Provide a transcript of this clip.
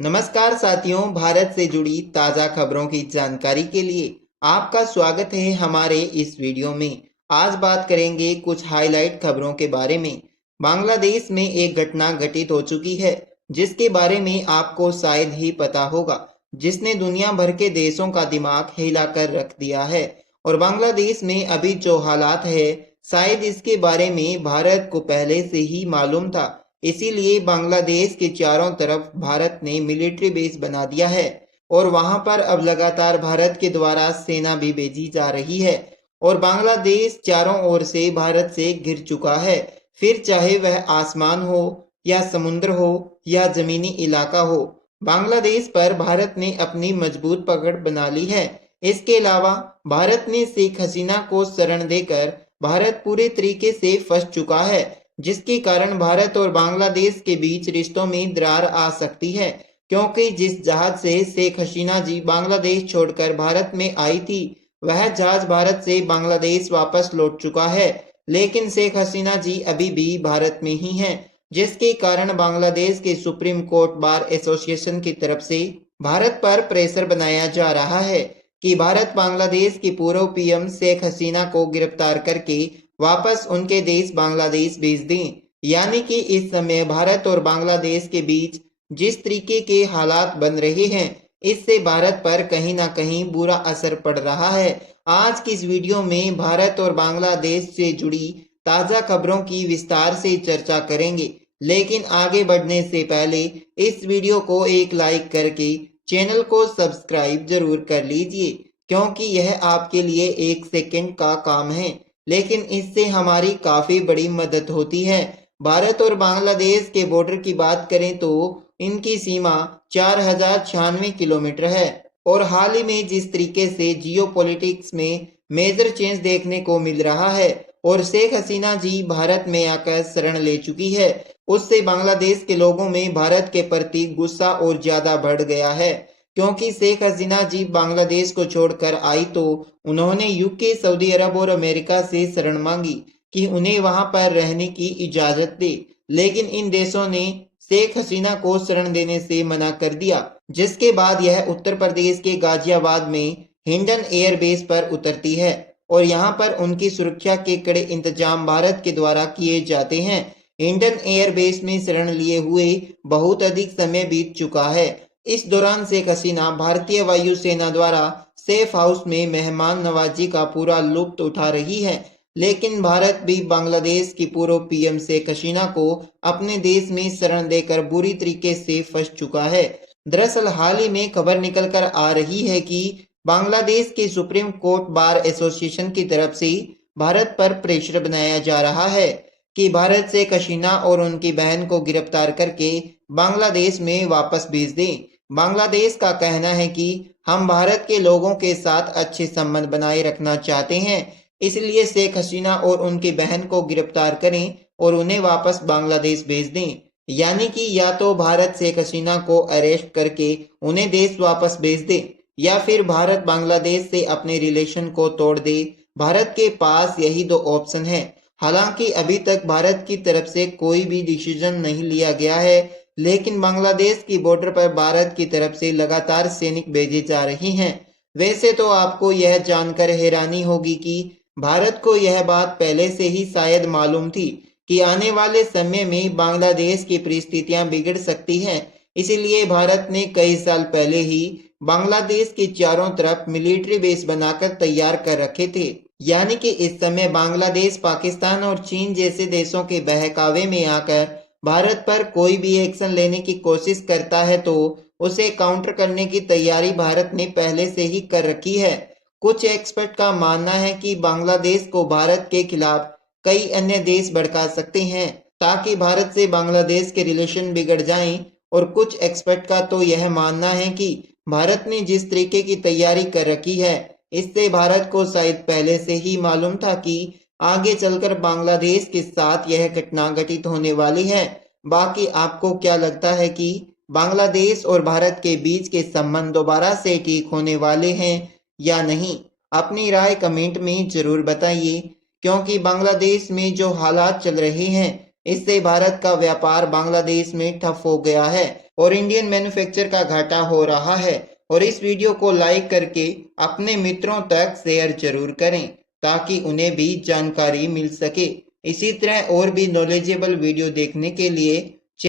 नमस्कार साथियों, भारत से जुड़ी ताज़ा खबरों की जानकारी के लिए आपका स्वागत है हमारे इस वीडियो में। आज बात करेंगे कुछ हाईलाइट खबरों के बारे में। बांग्लादेश में एक घटना घटित हो चुकी है जिसके बारे में आपको शायद ही पता होगा, जिसने दुनिया भर के देशों का दिमाग हिला कर रख दिया है। और बांग्लादेश में अभी जो हालात है, शायद इसके बारे में भारत को पहले से ही मालूम था। इसीलिए बांग्लादेश के चारों तरफ भारत ने मिलिट्री बेस बना दिया है और वहां पर अब लगातार भारत के द्वारा सेना भी भेजी जा रही है और बांग्लादेश चारों ओर से भारत से घिर चुका है। फिर चाहे वह आसमान हो या समुद्र हो या जमीनी इलाका हो, बांग्लादेश पर भारत ने अपनी मजबूत पकड़ बना ली है। इसके अलावा भारत ने शेख हसीना को शरण देकर भारत पूरे तरीके से फंस चुका है, जिसके कारण भारत और बांग्लादेश के बीच रिश्तों में दरार आ सकती है। क्योंकि जिस जहाज से शेख हसीना जी बांग्लादेश छोड़कर भारत में आई थी, वह जहाज भारत से बांग्लादेश वापस लौट चुका है, लेकिन शेख हसीना जी अभी भी भारत में ही हैं, जिसके कारण बांग्लादेश के सुप्रीम कोर्ट बार एसोसिएशन की तरफ से भारत पर प्रेशर बनाया जा रहा है कि भारत बांग्लादेश की पूर्व पीएम शेख हसीना को गिरफ्तार करके वापस उनके देश बांग्लादेश भेज दें। यानी कि इस समय भारत और बांग्लादेश के बीच जिस तरीके के हालात बन रहे हैं, इससे भारत पर कहीं ना कहीं बुरा असर पड़ रहा है। आज की इस वीडियो में भारत और बांग्लादेश से जुड़ी ताज़ा खबरों की विस्तार से चर्चा करेंगे, लेकिन आगे बढ़ने से पहले इस वीडियो को एक लाइक करके चैनल को सब्सक्राइब जरूर कर लीजिए, क्योंकि यह आपके लिए एक सेकंड का काम है, लेकिन इससे हमारी काफ़ी बड़ी मदद होती है। भारत और बांग्लादेश के बॉर्डर की बात करें तो इनकी सीमा 4096 किलोमीटर है और हाल ही में जिस तरीके से जियोपॉलिटिक्स में मेजर चेंज देखने को मिल रहा है और शेख हसीना जी भारत में आकर शरण ले चुकी है, उससे बांग्लादेश के लोगों में भारत के प्रति गुस्सा और ज्यादा बढ़ गया है। क्योंकि शेख हसीना जी बांग्लादेश को छोड़कर आई तो उन्होंने यूके, सऊदी अरब और अमेरिका से शरण मांगी कि उन्हें वहां पर रहने की इजाजत दे, लेकिन इन देशों ने शेख हसीना को शरण देने से मना कर दिया, जिसके बाद यह उत्तर प्रदेश के गाजियाबाद में हिंडन एयरबेस पर उतरती है और यहां पर उनकी सुरक्षा के कड़े इंतजाम भारत के द्वारा किए जाते हैं। हिंडन एयरबेस में शरण लिए हुए बहुत अधिक समय बीत चुका है। इस दौरान शेख हसीना भारतीय वायुसेना द्वारा सेफ हाउस में मेहमान नवाजी का पूरा लुत्फ उठा रही है, लेकिन भारत भी बांग्लादेश की पूर्व पीएम शेख हसीना को अपने देश में शरण देकर बुरी तरीके से फंस चुका है। दरअसल हाल ही में खबर निकल कर आ रही है कि बांग्लादेश के सुप्रीम कोर्ट बार एसोसिएशन की तरफ से भारत पर प्रेशर बनाया जा रहा है कि भारत शेख हसीना और उनकी बहन को गिरफ्तार करके बांग्लादेश में वापस भेज दें। बांग्लादेश का कहना है कि हम भारत के लोगों के साथ अच्छे संबंध बनाए रखना चाहते हैं, इसलिए शेख हसीना और उनकी बहन को गिरफ्तार करें और उन्हें वापस बांग्लादेश भेज दें। यानी कि या तो भारत शेख हसीना को अरेस्ट करके उन्हें देश वापस भेज दे या फिर भारत बांग्लादेश से अपने रिलेशन को तोड़ दे। भारत के पास यही दो ऑप्शन है। हालांकि अभी तक भारत की तरफ से कोई भी डिसीजन नहीं लिया गया है, लेकिन बांग्लादेश की बॉर्डर पर भारत की तरफ से लगातार सैनिक भेजे जा रहे हैं। वैसे तो आपको यह जानकर हैरानी होगी कि भारत को यह बात पहले से ही शायद मालूम थी कि आने वाले समय में बांग्लादेश की परिस्थितियां बिगड़ सकती हैं। इसीलिए भारत ने कई साल पहले ही बांग्लादेश के चारों तरफ मिलिट्री बेस बनाकर तैयार कर रखे थे। यानी कि इस समय बांग्लादेश पाकिस्तान और चीन जैसे देशों के बहकावे में आकर भारत पर कोई भी एक्शन लेने की कोशिश करता है तो उसे काउंटर करने की तैयारी भारत ने पहले से ही कर रखी है। कुछ एक्सपर्ट का मानना है कि बांग्लादेश को भारत के खिलाफ कई अन्य देश भड़का सकते हैं ताकि भारत से बांग्लादेश के रिलेशन बिगड़ जाएं। और कुछ एक्सपर्ट का तो यह मानना है कि भारत ने जिस तरीके की तैयारी कर रखी है, इससे भारत को शायद पहले से ही मालूम था कि आगे चलकर बांग्लादेश के साथ यह घटना घटित होने वाली है। बाकी आपको क्या लगता है कि बांग्लादेश और भारत के बीच के संबंध दोबारा से ठीक होने वाले हैं या नहीं? अपनी राय कमेंट में जरूर बताइए, क्योंकि बांग्लादेश में जो हालात चल रहे हैं इससे भारत का व्यापार बांग्लादेश में ठप हो गया है और इंडियन मैन्युफैक्चर का घाटा हो रहा है। और इस वीडियो को लाइक करके अपने मित्रों तक शेयर जरूर करें ताकि उन्हें भी जानकारी मिल सके। इसी तरह और भी नॉलेजेबल वीडियो देखने के लिए